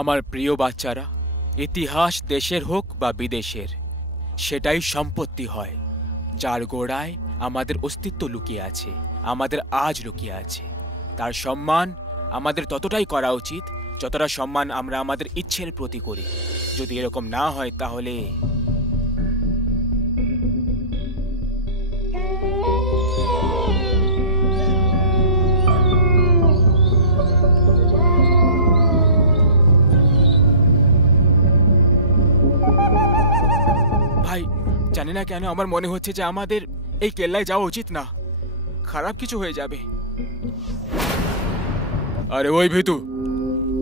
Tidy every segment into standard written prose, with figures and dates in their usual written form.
আমার প্রিয় বাচ্চারা, ইতিহাস দেশের হোক বা বিদেশের, সেটাই সম্পত্তি হয় যার গোড়ায় আমাদের অস্তিত্ব লুকিয়ে আছে, আমাদের আজ লুকিয়ে আছে। তার সম্মান আমাদের ততটাই করা উচিত যতটা সম্মান আমরা আমাদের ইচ্ছের প্রতি করি। যদি এরকম না হয় তাহলে ভাই, জানি না কেন আমার মনে হচ্ছে যে আমাদের এই কেল্লায় যাওয়া উচিত না, খারাপ কিছু হয়ে যাবে। আরে ওই ভিতু,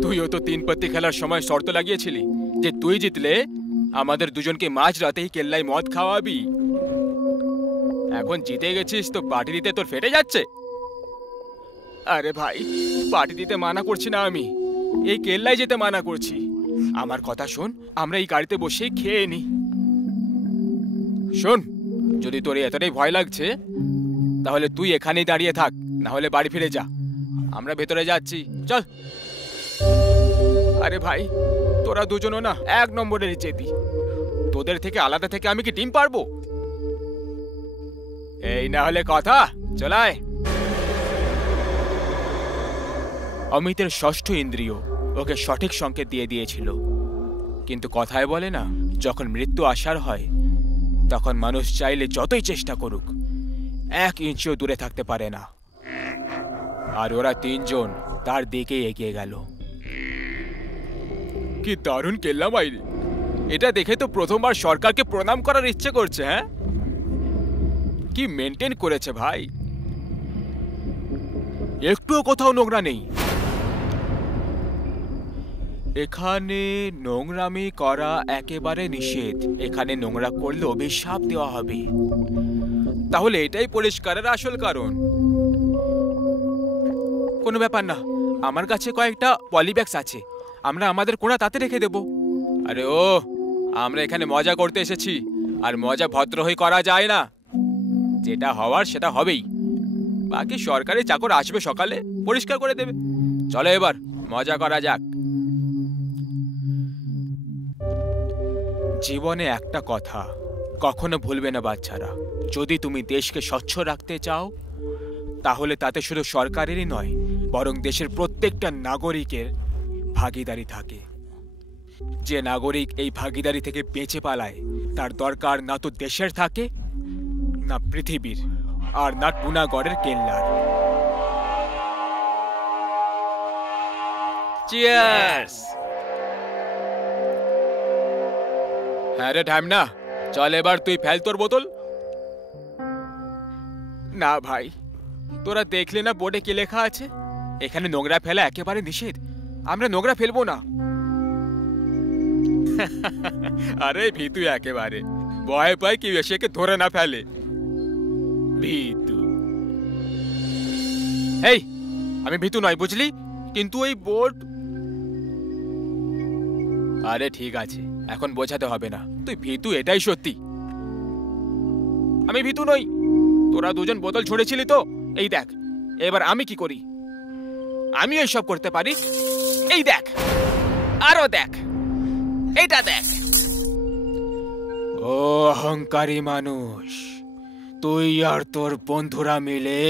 তুইও তো 3 পত্তি খেলার সময় শর্ত লাগিয়েছিলি যে তুই জিতলে আমাদের দুজনকে মাঝ রাতেই কেল্লায় মদ খাওয়াবি। এখন জিতে গেছিস তো পার্টি দিতে তোর ফেটে যাচ্ছে। আরে ভাই, পার্টি দিতে মানা করছি না আমি, এই কেল্লায় যেতে মানা করছি। আমার কথা শোন, আমরা এই গাড়িতে বসে খেয়ে নি। শোন, যদি তোর এতটাই ভয় লাগছে তাহলে তুই এখানেই দাঁড়িয়ে থাক, না হলে বাড়ি ফিরে যা। আমরা ভেতরে যাচ্ছি, চল। আরে ভাই, তোরা দুজনও না 1 নম্বরের জেদি। তোদের থেকে আলাদা থেকে আমি কি টিম পারবো? এই না হলে কথা, চলায়। অমিতের ষষ্ঠ ইন্দ্রিয় ওকে সঠিক সংকেত দিয়ে দিয়েছিল, কিন্তু কথায় বলে না, যখন মৃত্যু আসার হয় তখন মানুষ চাইলে যতই চেষ্টা করুক 1 ইঞ্চিও দূরে থাকতে পারে না। আর ওরা 3 জন তার দিকে এগিয়ে গেল। কি দারুণ কেল্লা বাইরে! এটা দেখে তো প্রথমবার সরকারকে প্রণাম করার ইচ্ছে করছে। হ্যাঁ, কি মেনটেন করেছে ভাই, একটুও কোথাও নোংরা নেই। এখানে নোংরামি করা একেবারে নিষেধ। এখানে নোংরা করলে অভিশাপ দেওয়া হবে। তাহলে এটাই পরিষ্কারের আসল কারণ। কোনো ব্যাপার না, আমার কাছে কয়েকটা পলিব্যাগস আছে, আমরা আমাদের কোণা তাতে রেখে দেব। আরে ও, আমরা এখানে মজা করতে এসেছি, আর মজা ভদ্র হয়ে করা যায় না। যেটা হওয়ার সেটা হবেই। বাকি সরকারি চাকর আসবে সকালে, পরিষ্কার করে দেবে। চলো এবার মজা করা যাক। জীবনে একটা কথা কখনো ভুলবে না বাচ্চারা, যদি তুমি দেশকে স্বচ্ছ রাখতে চাও তাহলে তাতে শুধু সরকারেরই নয়, বরং দেশের প্রত্যেকটা নাগরিকের ভাগিদারি থাকে। যে নাগরিক এই ভাগিদারি থেকে বেঁচে পালায় তার দরকার না তো দেশের থাকে, না পৃথিবীর, আর না টুনাগড়ের কেল্লার। চিয়ার্স! হ্যাঁ রে ঢ্যামনা, চল এবার তুই ফেল তোর বোতল। না ভাই, তোরা দেখলে না বোর্ডে কি লেখা আছে? এখানে নোংরা ফেলা একেবারে নিষেধ। আমরা নোংরা ফেলবো না। আরে ভিতু একেবারে ভয় পায় কি এসে ধরে না ফেলে। ভিতু, এই আমি ভিতু নয় বুঝলি, কিন্তু ওই বোর্ড। আরে ঠিক আছে, এখন বোঝাতে হবে না, তুই ভিতু এটাই সত্যি। আমি ভিতু নই। তোরা দুজন বোতল ছুঁড়েছিলি তো, এই দেখ এবার আমি কি করি। আমি এইসব করতে পারি। এই দেখ, আরো দেখ, এইটা দেখ। ও অহংকারী মানুষ, তুই আর তোর বন্ধুরা মিলে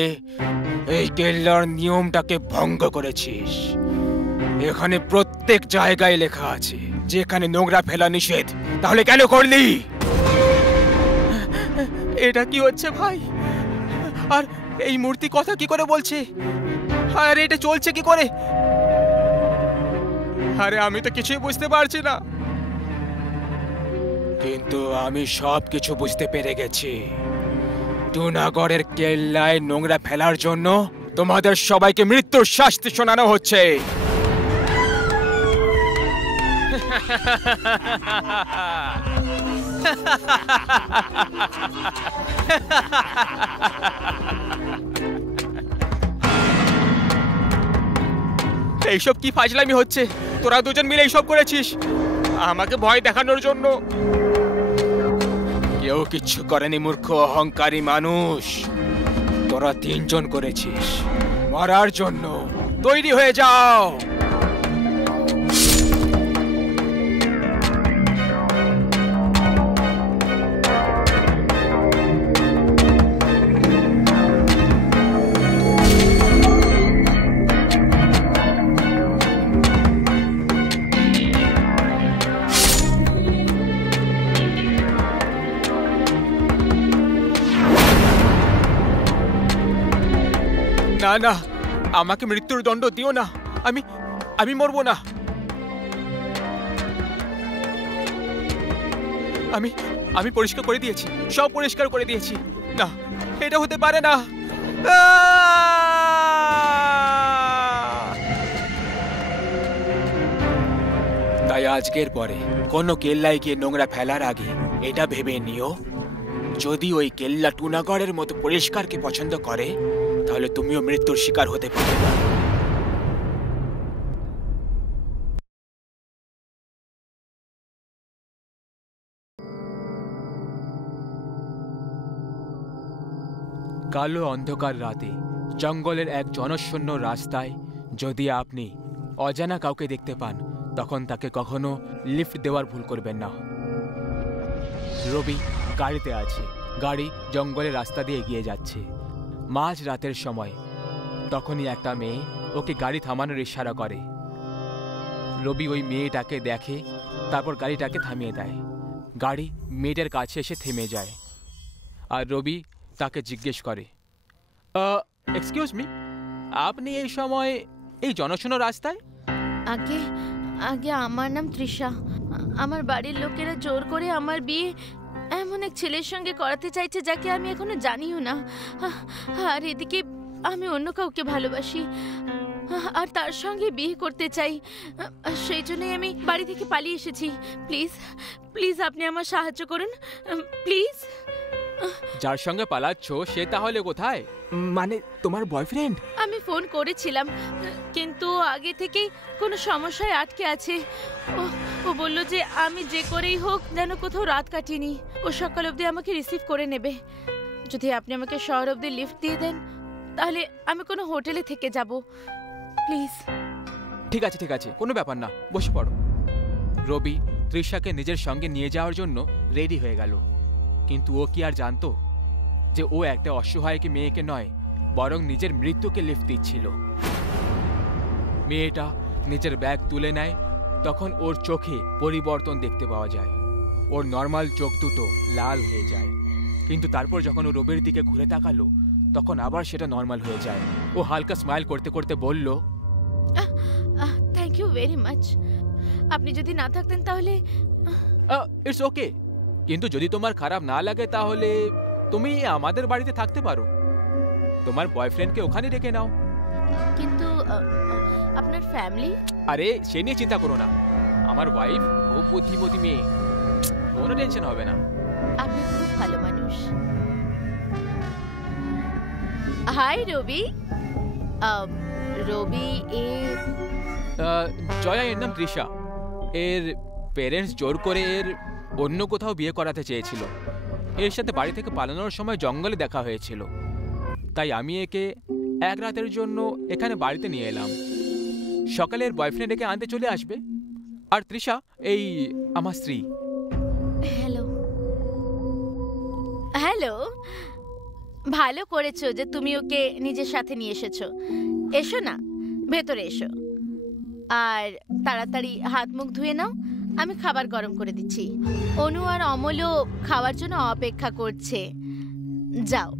এই কেল্লার নিয়মটাকে ভঙ্গ করেছিস। এখানে প্রত্যেক জায়গায় লেখা আছে যেখানে নোংরা ফেলা নিষেধ, তাহলে কেন করলি? এটা কি হচ্ছে ভাই? আর এই মূর্তি কথা কি করে বলছে? আর এটা চলছে কি করে? আরে আমি তো কিছুই বুঝতে পারছি না। কিন্তু আমি সব কিছু বুঝতে পেরে গেছি। টুনাগড়ের কেল্লায় নোংরা ফেলার জন্য তোমাদের সবাইকে মৃত্যুর শাস্তি শোনানো হচ্ছে। এইসব কি ফাজলামি হচ্ছে? তোরা দুজন মিলে এইসব করেছিস আমাকে ভয় দেখানোর জন্য। কেউ কিচ্ছু করেনি মূর্খ অহংকারী মানুষ। তোরা 3 জন করেছিস মরার জন্য। তৈরি হয়ে যাও। না না, আমাকে মৃত্যুর দণ্ড দিও না। আমি মরবো না। আমি পরিষ্কার করে দিয়েছি, সব পরিষ্কার করে দিয়েছি। না, এটা হতে পারে না। তাই আজকের পরে কোনো কেল্লায় গিয়ে নোংরা ফেলার আগে এটা ভেবে নিও, যদি ওই কেল্লা টুনাগড়ের মতো পরিষ্কারকে পছন্দ করে তাহলে তুমিও মৃত্যুর শিকার হতে পারবে না। কালো অন্ধকার রাতে জঙ্গলের এক জনশূন্য রাস্তায় যদি আপনি অজানা কাউকে দেখতে পান তখন তাকে কখনো লিফট দেওয়ার ভুল করবেন না। রবি গাড়িতে আছে, গাড়ি জঙ্গলের রাস্তা দিয়ে এগিয়ে যাচ্ছে। মাঝ রাতের সময় তখনই একটা মেয়ে ওকে গাড়ি থামানোর ইশারা করে। রবি ওই মেয়েটাকে দেখে, তারপর গাড়িটাকে থামিয়ে দেয়। গাড়ি মেয়েটার কাছে এসে থেমে যায় আর রবি তাকে জিজ্ঞেস করে, এক্সকিউজ মি, আপনি এই সময় এই জনশূন্য রাস্তায়? আগে আগে আমার নাম তৃষা। আমার বাড়ির লোকেরা জোর করে আমার বিয়ে এমন এক ছেলের সঙ্গে করাতে চাইছে যাকে আমি এখনো জানিও না। আর এদিকে আমি অন্য কাউকে ভালোবাসি আর তার সঙ্গে বিয়ে করতে চাই। সেই জন্যই আমি বাড়ি থেকে পালিয়ে এসেছি। প্লিজ প্লিজ আপনি আমার সাহায্য করুন, প্লিজ। যার সঙ্গে পালাচ্ছ সে তাহলে কোথায়? মানে তোমার বয়ফ্রেন্ড? আমি ফোন করেছিলাম কিন্তু আগে থেকেই কোনো সমস্যায় আটকে আছে। ও বলল যে আমি যে করেই হোক যেন কোথাও রাত কাটিনি। ও সকাল অবধি আমাকে রিসিভ করে নেবে। যদি আপনি আমাকে শহর অবধি লিফট দিয়ে দেন তাহলে আমি কোনো হোটেলে থেকে যাব, প্লিজ। ঠিক আছে ঠিক আছে, কোনো ব্যাপার না, বসে পড়ো। রবি তৃষাকে নিজের সঙ্গে নিয়ে যাওয়ার জন্য রেডি হয়ে গেল, কিন্তু ও কি আর জানতো যে ও একটা অসহায়কে মেয়েকে নয় বরং নিজের মৃত্যুকে লিফট দিচ্ছিল। মেয়েটা নিজের ব্যাগ তুলে নেয়, তখন ওর চোখে পরিবর্তন দেখতে পাওয়া যায়। ওর নর্মাল চোখ দুটো লাল হয়ে যায়, কিন্তু তারপর যখন ও রবির দিকে ঘুরে তাকালো তখন আবার সেটা নর্মাল হয়ে যায়। ও হালকা স্মাইল করতে করতে বলল, থ্যাংক ইউ ভেরি মাচ। আপনি যদি না থাকতেন তাহলে। ইটস ওকে, কিন্তু যদি তোমার খারাপ না লাগে তাহলে তুমি আমাদের বাড়িতে থাকতে পারো। তোমার বয়ফ্রেন্ডকে ওখানে রেখে নাও। কিন্তু আপনার ফ্যামিলি? আরে সে নিয়ে চিন্তা করো না, আমার ওয়াইফ খুব বুদ্ধিমতী মেয়ে, কোনো টেনশন হবে না। আপনি খুব ভালো মানুষ। হাই রবি। রবি জয়া এর নাম তৃষা। এর পেরেন্টস জোর করে এর অন্য কোথাও বিয়ে করাতে চেয়েছিল। এর সাথে বাড়ি থেকে পালানোর সময় জঙ্গলে দেখা হয়েছিল, তাই আমি একে এক রাতের জন্য এখানে বাড়িতে নিয়ে এলাম। সকালে এর বয়ফ্রেন্ড একে আনতে চলে আসবে। আর তৃষা এই আমার স্ত্রী। হ্যালো হ্যালো, ভালো করেছো যে তুমি ওকে নিজের সাথে নিয়ে এসেছো। এসো না, ভেতরে এসো। আর তাড়াতাড়ি হাত মুখ ধুয়ে নাও, আমি খাবার গরম করে দিচ্ছি। অনু আর অমলও খাওয়ার জন্য অপেক্ষা করছে। যাও।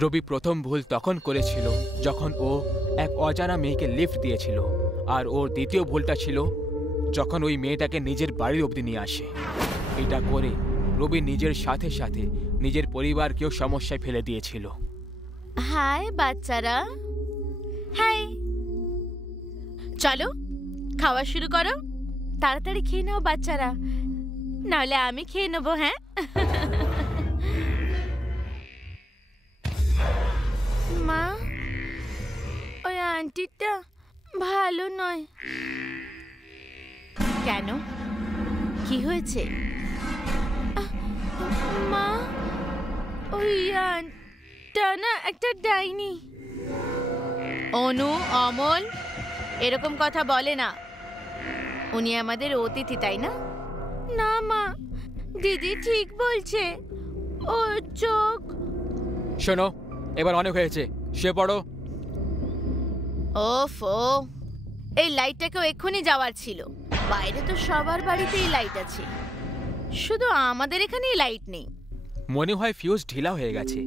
রবি প্রথম ভুল তখন করেছিল যখন ও এক অজানা মেয়েকে লিফট দিয়েছিল, আর ওর দ্বিতীয় ভুলটা ছিল যখন ওই মেয়েটাকে নিজের বাড়ির অবধি নিয়ে আসে। এটা করে রবি নিজের সাথে সাথে নিজের পরিবারকেও সমস্যায় ফেলে দিয়েছিল। হাই বাচ্চারা, হাই। চলো খাওয়া শুরু করো, তাড়াতাড়ি খেয়ে নাও বাচ্চারা, নাহলে আমি খেয়ে নেবো। হ্যাঁ মা, ওই আন্টিটা ভালো নয়। কেন, কি হয়েছে? মা, ওই আন্টিটা না একটা ডাইনি। অনু, অমল এরকম কথা বলে না, উনি আমাদের অতিথি, তাই না? না মা, দিদি ঠিক বলছে, ও চোখ। শোনো, এবার অনেক হয়েছে, শুয়ে পড়ো। ওফো, এই লাইটটাকেও এক্ষুনি যাওয়ার ছিল। বাইরে তো সবার বাড়িতেই লাইট আছে, শুধু আমাদের এখানেই লাইট নেই। মনে হয় ফিউজ ঢিলা হয়ে গেছে,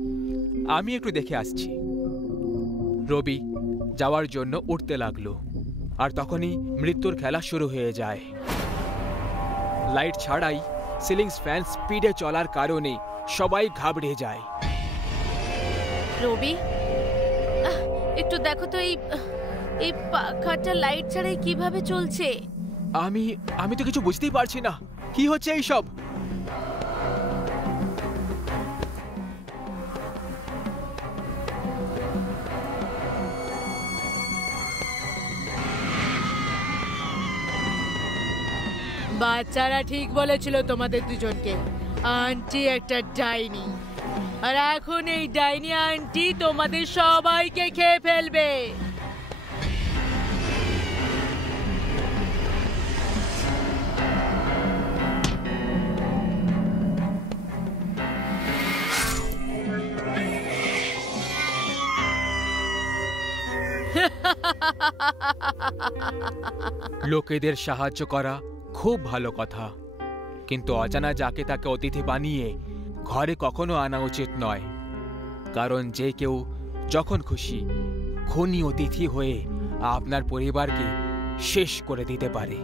আমি একটু দেখে আসছি। রবি যাওয়ার জন্য উঠতে লাগলো, আর তখনই মৃত্যুর খেলা শুরু হয়ে যায়। লাইট ছাড়াই সিলিং ফ্যান স্পিডে চলার কারণে সবাই ঘাবড়ে যায়। রবি, একটু দেখো তো এই পাখাটা লাইট ছাড়াই কিভাবে চলছে। আমি তো কিছু বুঝতেই পারছি না, কি হচ্ছে এই সব। বাচ্চারা ঠিক বলেছিল তোমাদের দুজনকে, আন্টি একটা ডাইনি, আর এখন এই ডাইনি আন্টি তোমাদের সবাইকে খেয়ে ফেলবে। লোকেদের সাহায্য করা খুব ভালো কথা, কিন্তু অজানা যাকে তাকে অতিথি বানিয়ে ঘরে কখনো আনা উচিত নয়, কারণ যে কেউ যখন খুশি খুনি অতিথি হয়ে আপনার পরিবারকে শেষ করে দিতে পারে।